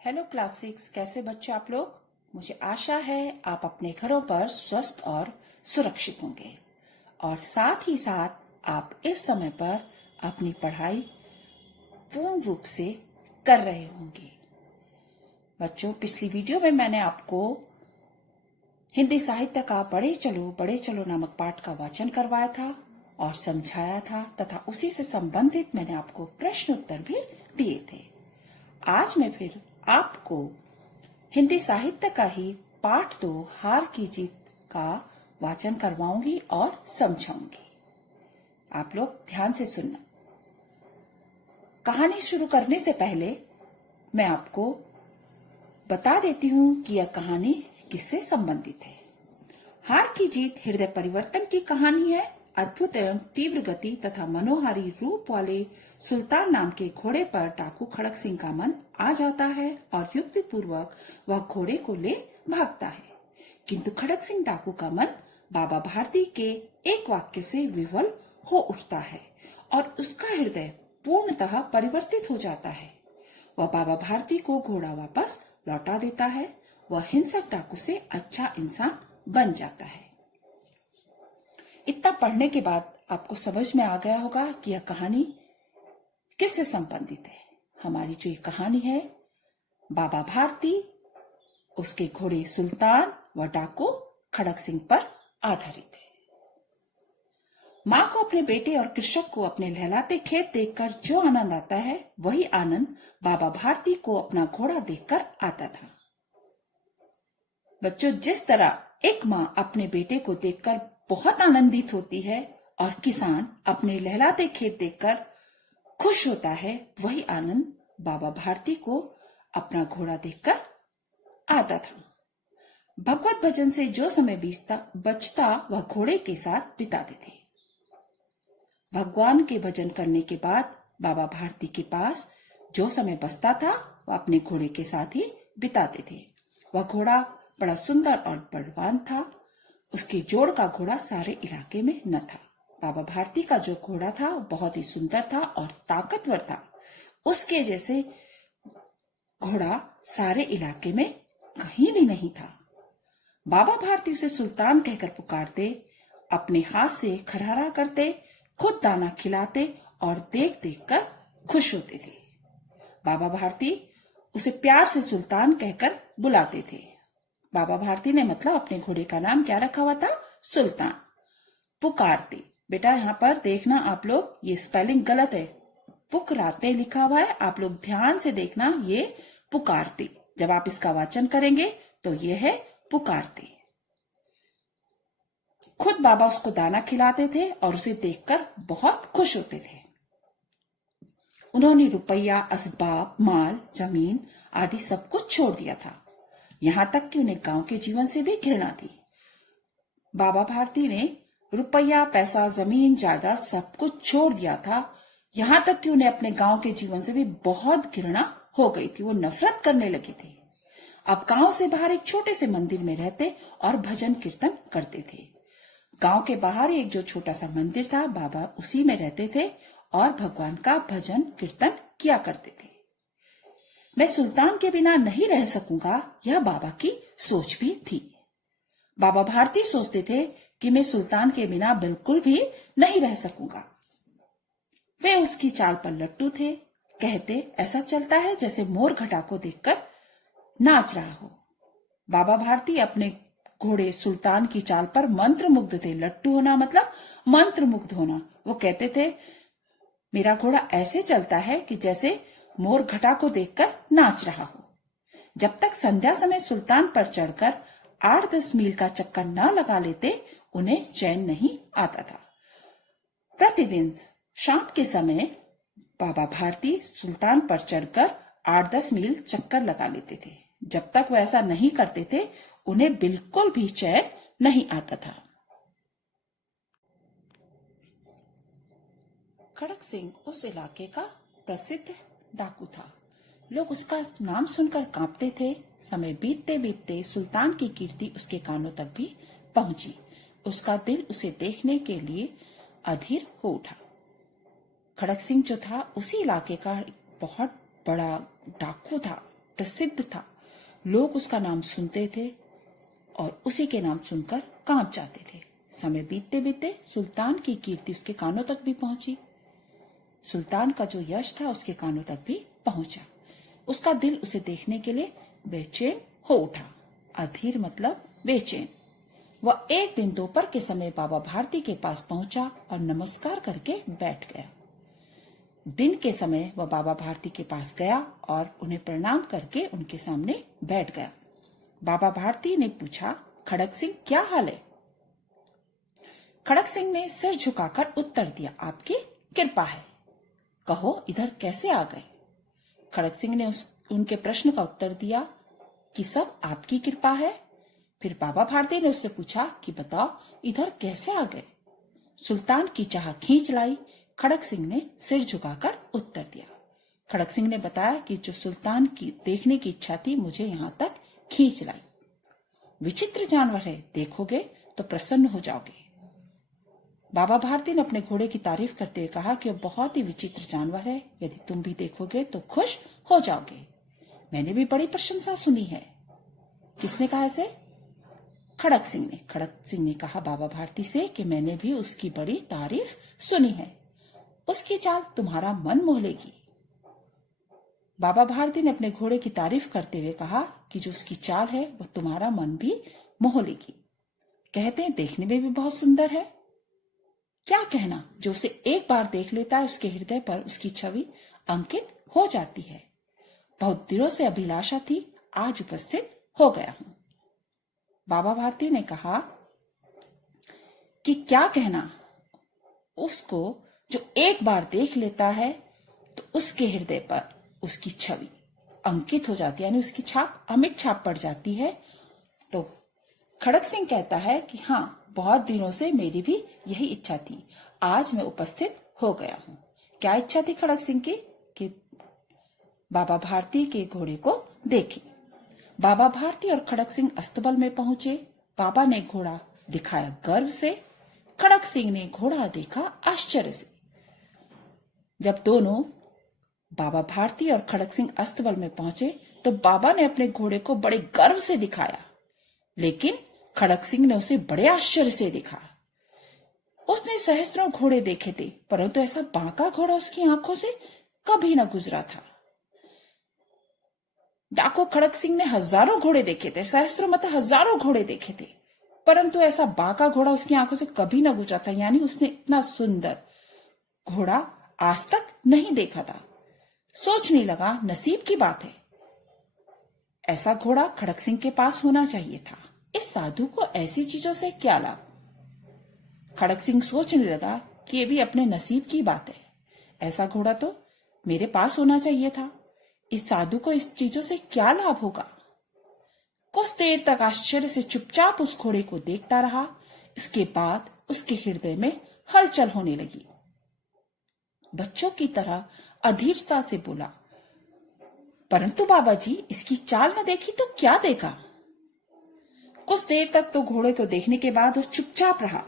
Hello class 6 कैसे बच्चे आप लोग। मुझे आशा है आप अपने घरों पर स्वस्थ और सुरक्षित होंगे और साथ ही साथ आप इस समय पर अपनी पढ़ाई पूर्ण रूप से कर रहे होंगे। बच्चों, पिछली वीडियो में मैंने आपको हिंदी साहित्य का बड़े चलो नामक पाठ का वाचन करवाया था और समझाया था तथा उसी से संबंधित मैंने आपको प्रश्न उत्तर भी दिए थे। आज मैं फिर आपको हिंदी साहित्य का ही पाठ 2 हार की जीत का वाचन करवाऊंगी और समझाऊंगी। आप लोग ध्यान से सुनना। कहानी शुरू करने से पहले मैं आपको बता देती हूँ कि यह कहानी किससे संबंधित है। हार की जीत हृदय परिवर्तन की कहानी है। अद्भुत एवं तीव्र गति तथा मनोहारी रूप वाले सुल्तान नाम के घोड़े पर डाकू खड़क सिंह का मन आ जाता है और युक्ति पूर्वक वह घोड़े को ले भागता है, किंतु खड़क सिंह डाकू का मन बाबा भारती के एक वाक्य से विवल हो उठता है और उसका हृदय पूर्णतः परिवर्तित हो जाता है। वह बाबा भारती को घोड़ा वापस लौटा देता है। वह हिंसक डाकू से अच्छा इंसान बन जाता है। इतना पढ़ने के बाद आपको समझ में आ गया होगा कि यह कहानी किससे संबंधित है। हमारी जो ये कहानी है बाबा भारती, उसके घोड़े सुल्तान व डाकू खड़क सिंह पर आधारित है। माँ को अपने बेटे और कृषक को अपने लहलाते खेत देखकर जो आनंद आता है, वही आनंद बाबा भारती को अपना घोड़ा देखकर आता था। बच्चों, जिस तरह एक माँ अपने बेटे को देखकर बहुत आनंदित होती है और किसान अपने लहलाते खेत देखकर खुश होता है, वही आनंद बाबा भारती को अपना घोड़ा देखकर आता था। भगवत भजन से जो समय बचता वह घोड़े के साथ बिताते थे। भगवान के भजन करने के बाद बाबा भारती के पास जो समय बचता था वह अपने घोड़े के साथ ही बिताते थे। वह घोड़ा बड़ा सुंदर और बलवान था। उसके जोड़ का घोड़ा सारे इलाके में न था। बाबा भारती का जो घोड़ा था बहुत ही सुंदर था और ताकतवर था। उसके जैसे घोड़ा सारे इलाके में कहीं भी नहीं था। बाबा भारती उसे सुल्तान कहकर पुकारते, अपने हाथ से खरहरा करते, खुद दाना खिलाते और देख देख कर खुश होते थे। बाबा भारती उसे प्यार से सुल्तान कहकर बुलाते थे। बाबा भारती ने मतलब अपने घोड़े का नाम क्या रखा हुआ था? सुल्तान। पुकारते, बेटा यहाँ पर देखना आप लोग, ये स्पेलिंग गलत है। पुकराते लिखा हुआ है, आप लोग ध्यान से देखना, ये पुकारते। जब आप इसका वाचन करेंगे तो ये है पुकारते। खुद बाबा उसको दाना खिलाते थे और उसे देखकर बहुत खुश होते थे। उन्होंने रुपया, असबाब, माल, जमीन आदि सब कुछ छोड़ दिया था। यहां तक कि उन्हें गांव के जीवन से भी घृणा थी। बाबा भारती ने रुपया, पैसा, जमीन, जायदाद सब कुछ छोड़ दिया था। यहां तक कि उन्हें अपने गांव के जीवन से भी बहुत घृणा हो गई थी। वो नफरत करने लगे थे। अब गांव से बाहर एक छोटे से मंदिर में रहते और भजन कीर्तन करते थे। गांव के बाहर एक जो छोटा सा मंदिर था, बाबा उसी में रहते थे और भगवान का भजन कीर्तन किया करते थे। मैं सुल्तान के बिना नहीं रह सकूंगा, यह बाबा की सोच भी थी। बाबा भारती सोचते थे कि मैं सुल्तान के बिना बिल्कुल भी नहीं रह सकूंगा। वे उसकी चाल पर लट्टू थे। कहते, ऐसा चलता है जैसे मोर घटा को देखकर नाच रहा हो। बाबा भारती अपने घोड़े सुल्तान की चाल पर मंत्र मुग्ध थे। लट्टू होना मतलब मंत्र मुग्ध होना। वो कहते थे, मेरा घोड़ा ऐसे चलता है कि जैसे मोर घटा को देखकर नाच रहा हो। जब तक संध्या समय सुल्तान पर चढ़कर 8-10 मील का चक्कर न लगा लेते, उन्हें चैन नहीं आता था। प्रतिदिन शाम के समय बाबा भारती सुल्तान पर चढ़कर 8-10 मील चक्कर लगा लेते थे। जब तक वो ऐसा नहीं करते थे, उन्हें बिल्कुल भी चैन नहीं आता था। खड़क सिंह उस इलाके का प्रसिद्ध डाकू था। लोग उसका नाम सुनकर कांपते थे। समय बीतते बीतते सुल्तान की कीर्ति उसके कानों तक भी पहुंची। उसका दिल उसे देखने के लिए अधीर हो उठा। खड़क सिंह जो था उसी इलाके का बहुत बड़ा डाकू था। प्रसिद्ध था। लोग उसका नाम सुनते थे और उसी के नाम सुनकर कांप जाते थे। समय बीतते बीतते सुल्तान की कीर्ति उसके कानों तक भी पहुंची। सुल्तान का जो यश था उसके कानों तक भी पहुंचा। उसका दिल उसे देखने के लिए बेचैन हो उठा। अधीर मतलब बेचैन। वह एक दिन दोपहर के समय बाबा भारती के पास पहुंचा और नमस्कार करके बैठ गया। दिन के समय वह बाबा भारती के पास गया और उन्हें प्रणाम करके उनके सामने बैठ गया। बाबा भारती ने पूछा, खड़क सिंह क्या हाल है? खड़क सिंह ने सिर झुकाकर उत्तर दिया, आपकी कृपा है। कहो इधर कैसे आ गए? खड़क सिंह ने उनके प्रश्न का उत्तर दिया कि सब आपकी कृपा है। फिर बाबा भारती ने उससे पूछा कि बताओ इधर कैसे आ गए? सुल्तान की चाह खींच लाई। खड़क सिंह ने सिर झुकाकर उत्तर दिया। खड़क सिंह ने बताया कि जो सुल्तान की देखने की इच्छा थी मुझे यहाँ तक खींच लाई। विचित्र जानवर है, देखोगे तो प्रसन्न हो जाओगे। बाबा भारती ने अपने घोड़े की तारीफ करते हुए कहा कि वह बहुत ही विचित्र जानवर है, यदि तुम भी देखोगे तो खुश हो जाओगे। मैंने भी बड़ी प्रशंसा सुनी है। किसने कहा ऐसे? खड़क सिंह ने। खड़क सिंह ने कहा बाबा भारती से कि मैंने भी उसकी बड़ी तारीफ सुनी है। उसकी चाल तुम्हारा मन मोह लेगी। बाबा भारती ने अपने घोड़े की तारीफ करते हुए कहा कि जो उसकी चाल है वो तुम्हारा मन भी मोह लेगी। कहते हैं देखने में भी बहुत सुंदर है। क्या कहना, जो उसे एक बार देख लेता है उसके हृदय पर उसकी छवि अंकित हो जाती है। बहुत दिनों से अभिलाषा थी, आज उपस्थित हो गया हूं। बाबा भारती ने कहा कि क्या कहना, उसको जो एक बार देख लेता है तो उसके हृदय पर उसकी छवि अंकित हो जाती है, यानी उसकी छाप अमिट छाप पड़ जाती है। तो खड़क सिंह कहता है कि हाँ, बहुत दिनों से मेरी भी यही इच्छा थी, आज मैं उपस्थित हो गया हूं। क्या इच्छा थी खड़क सिंह की? कि बाबा भारती के घोड़े को देखे। बाबा भारती और खड़क सिंह अस्तबल में पहुंचे। बाबा ने घोड़ा दिखाया गर्व से, खड़क सिंह ने घोड़ा देखा आश्चर्य से। जब दोनों बाबा भारती और खड़क सिंह अस्तबल में पहुंचे तो बाबा ने अपने घोड़े को बड़े गर्व से दिखाया, लेकिन खड़क सिंह ने उसे बड़े आश्चर्य से देखा। उसने सहस्त्रों घोड़े देखे थे, परंतु ऐसा बांका घोड़ा उसकी आंखों से कभी न गुजरा था। डाको खड़क सिंह ने हजारों घोड़े देखे थे, सहस्त्रों मतलब हजारों घोड़े देखे थे, परंतु ऐसा बांका घोड़ा उसकी आंखों से कभी न गुजरा था। यानी उसने इतना सुंदर घोड़ा आज तक नहीं देखा था। सोचने लगा, नसीब की बात है, ऐसा घोड़ा खड़क सिंह के पास होना चाहिए था। इस साधु को ऐसी चीजों से क्या लाभ? खड़क सिंह सोचने लगा कि ये भी अपने नसीब की बात है। ऐसा घोड़ा तो मेरे पास होना चाहिए था। इस साधु को इस चीजों से क्या लाभ होगा? कुछ देर तक आश्चर्य से चुपचाप उस घोड़े को देखता रहा। इसके बाद उसके हृदय में हलचल होने लगी। बच्चों की तरह अधीरता से बोला, परंतु बाबा जी, इसकी चाल न देखी तो क्या देखा? कुछ देर तक तो घोड़े को देखने के बाद वो चुपचाप रहा।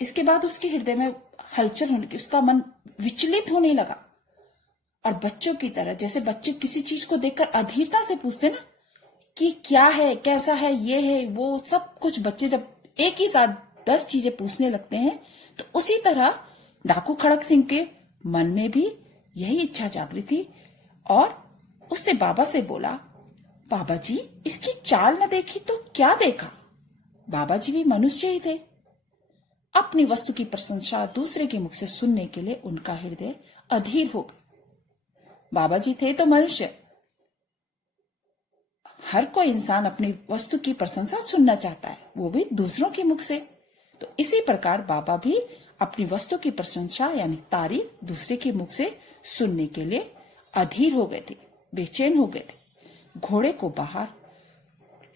इसके बाद उसके हृदय में हलचल होने की, उसका मन विचलित होने लगा और बच्चों की तरह, जैसे बच्चे किसी चीज को देखकर अधीरता से पूछते ना कि क्या है, कैसा है, ये है, वो सब कुछ, बच्चे जब एक ही साथ 10 चीजें पूछने लगते हैं, तो उसी तरह डाकू खड़क सिंह के मन में भी यही इच्छा जागृत थी और उसने बाबा से बोला, बाबा जी, इसकी चाल न देखी तो क्या देखा? बाबा जी भी मनुष्य ही थे। अपनी वस्तु की प्रशंसा दूसरे के मुख से सुनने के लिए उनका हृदय अधीर हो गया। बाबा जी थे तो मनुष्य। हर कोई इंसान अपनी वस्तु की प्रशंसा सुनना चाहता है, वो भी दूसरों के मुख से। तो इसी प्रकार बाबा भी अपनी वस्तु की प्रशंसा यानी तारीफ दूसरे के मुख से सुनने के लिए अधीर हो गए थे, बेचैन हो गए थे। घोड़े को बाहर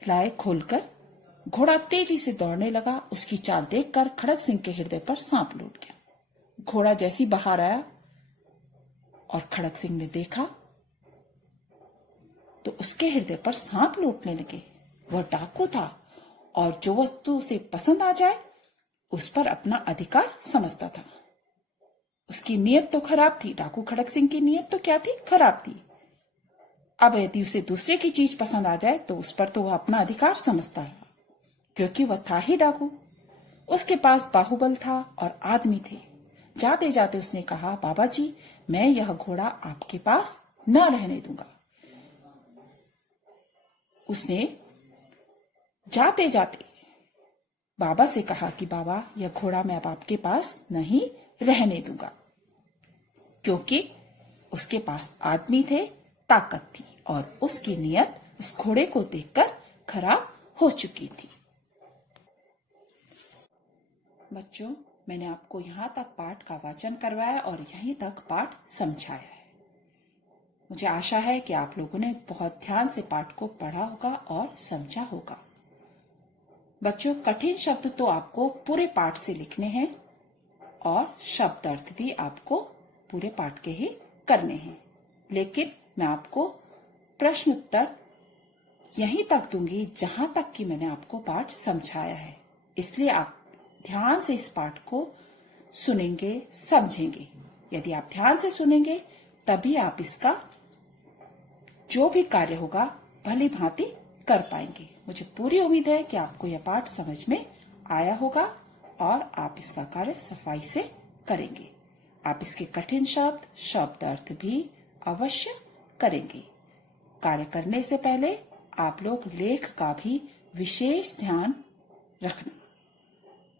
लाए खोलकर घोड़ा तेजी से दौड़ने लगा। उसकी चाल देखकर खड़क सिंह के हृदय पर सांप लौट गया। घोड़ा जैसी बाहर आया और खड़क सिंह ने देखा तो उसके हृदय पर सांप लौटने लगे। वह डाकू था और जो वस्तु उसे पसंद आ जाए उस पर अपना अधिकार समझता था। उसकी नीयत तो खराब थी। डाकू खड़क सिंह की नीयत तो क्या थी? खराब थी। अब यदि उसे दूसरे की चीज पसंद आ जाए तो उस पर तो वह अपना अधिकार समझता है, क्योंकि वह था ही डाकू। उसके पास बाहुबल था और आदमी थे। जाते जाते उसने कहा, बाबा जी, मैं यह घोड़ा आपके पास न रहने दूंगा। उसने जाते जाते बाबा से कहा कि बाबा, यह घोड़ा मैं अब आपके पास नहीं रहने दूंगा, क्योंकि उसके पास आदमी थे, ताकत थी और उसकी नीयत उस घोड़े को देखकर खराब हो चुकी थी। बच्चों, मैंने आपको यहाँ तक पाठ का वाचन करवाया और यहीं तक पाठ समझाया है। मुझे आशा है कि आप लोगों ने बहुत ध्यान से पाठ को पढ़ा होगा और समझा होगा। बच्चों, कठिन शब्द तो आपको पूरे पाठ से लिखने हैं और शब्द अर्थ भी आपको पूरे पाठ के ही करने हैं, लेकिन मैं आपको प्रश्न उत्तर यहीं तक दूंगी जहां तक कि मैंने आपको पाठ समझाया है। इसलिए आप ध्यान से इस पाठ को सुनेंगे, समझेंगे। यदि आप ध्यान से सुनेंगे तभी आप इसका जो भी कार्य होगा भली भांति कर पाएंगे। मुझे पूरी उम्मीद है कि आपको यह पाठ समझ में आया होगा और आप इसका कार्य सफाई से करेंगे। आप इसके कठिन शब्द, शब्द अर्थ भी अवश्य करेंगे। कार्य करने से पहले आप लोग लेख का भी विशेष ध्यान रखना।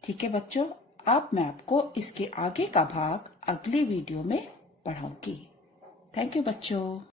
ठीक है बच्चों, अब मैं आपको इसके आगे का भाग अगली वीडियो में पढ़ाऊंगी। थैंक यू बच्चों।